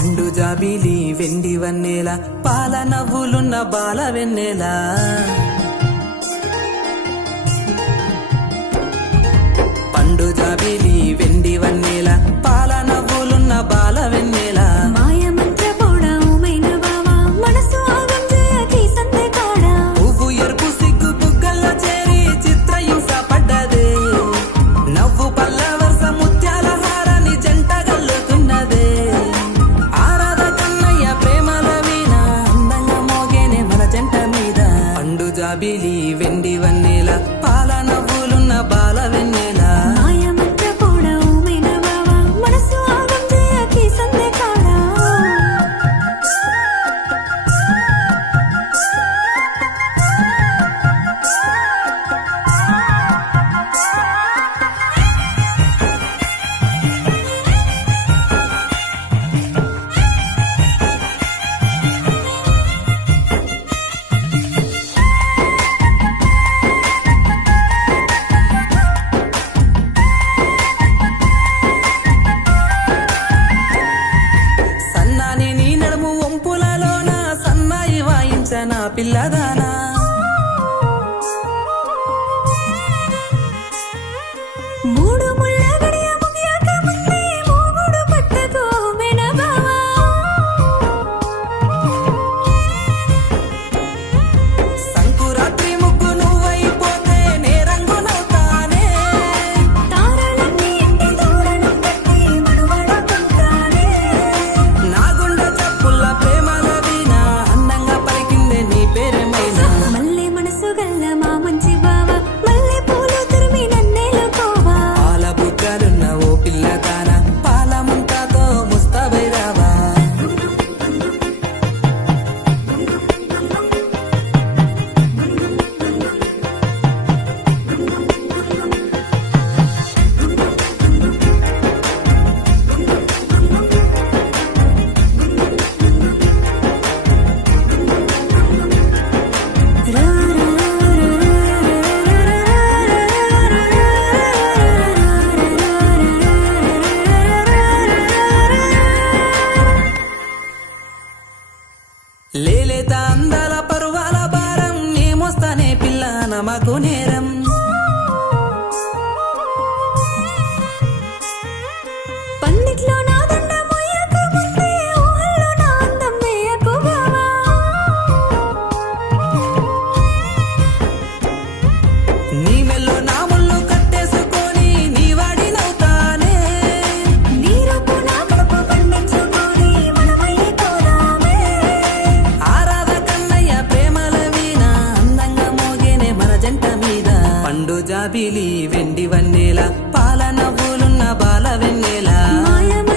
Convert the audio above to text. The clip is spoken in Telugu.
పండు జాబిలి వెండి వన్నెల పాల నవ్వులున్న బాల వెన్నెల పండు జాబిలి వెండి వన్నెల పాల నవ్వులున్న బాల వెన్నెల పువ్వు ఎరుపు సిగ్గు బుగ్గల్లో చేరి చిత్రహింస పడ్డదే నవ్వు పల్ల వరుస ముత్యాల హారాన్ని జంట గల్లుతున్నదే ఆరాధ కన్నయ్య ప్రేమల వీణ అందంగా మోగేనే మన జంట మీద పండు జాబిలి వెండి వన్నెల పాల నవ్వులున్న బాల వెన్నెల నా పిల్లదానా మూడు ముళ్ళ గడియ ముగియక ముందే మూగుడు పట్టకో మెనబావా సంకురాత్రి ముగ్గు నువ్వైపోతే నే రంగునవుతానే తారలన్నీ ఇంటి తోరణం కట్టి మనువడుకుంటానే నా గుండె చప్పుల్ల ప్రేమల వీణ అందంగా పలికిందే నీ పేరేమైనా మల్లె మనసు గల్ల మా మంచి బావ మల్లె పూలు తురిమి నన్నేలుకోవా పాల బుగ్గలున్న ఓ పిల్లదానా పాల ముంతాతో ముస్తాబై రావా లేలేత అందాల పరువాల భారం నీ మోస్తానే పిల్ల నమకు నేరం పందిట్లో నా దండ మోయక ముందే ఊహల్లో నా అందం మేయకు బావా నీ మెల్లో నా ముళ్ళు కట్టేసుకొని నీ వాడినవుతానే నీ రూపు నా కడుపు పండించుకొని మనమైపోదామే ఆరాధ కన్నయ్య ప్రేమల వీణ అందంగా మోగేనే మన జంట మీద పండు జాబిలి వెండి వన్నెల పాల నవ్వులున్న బాల వెన్నెల మాయమ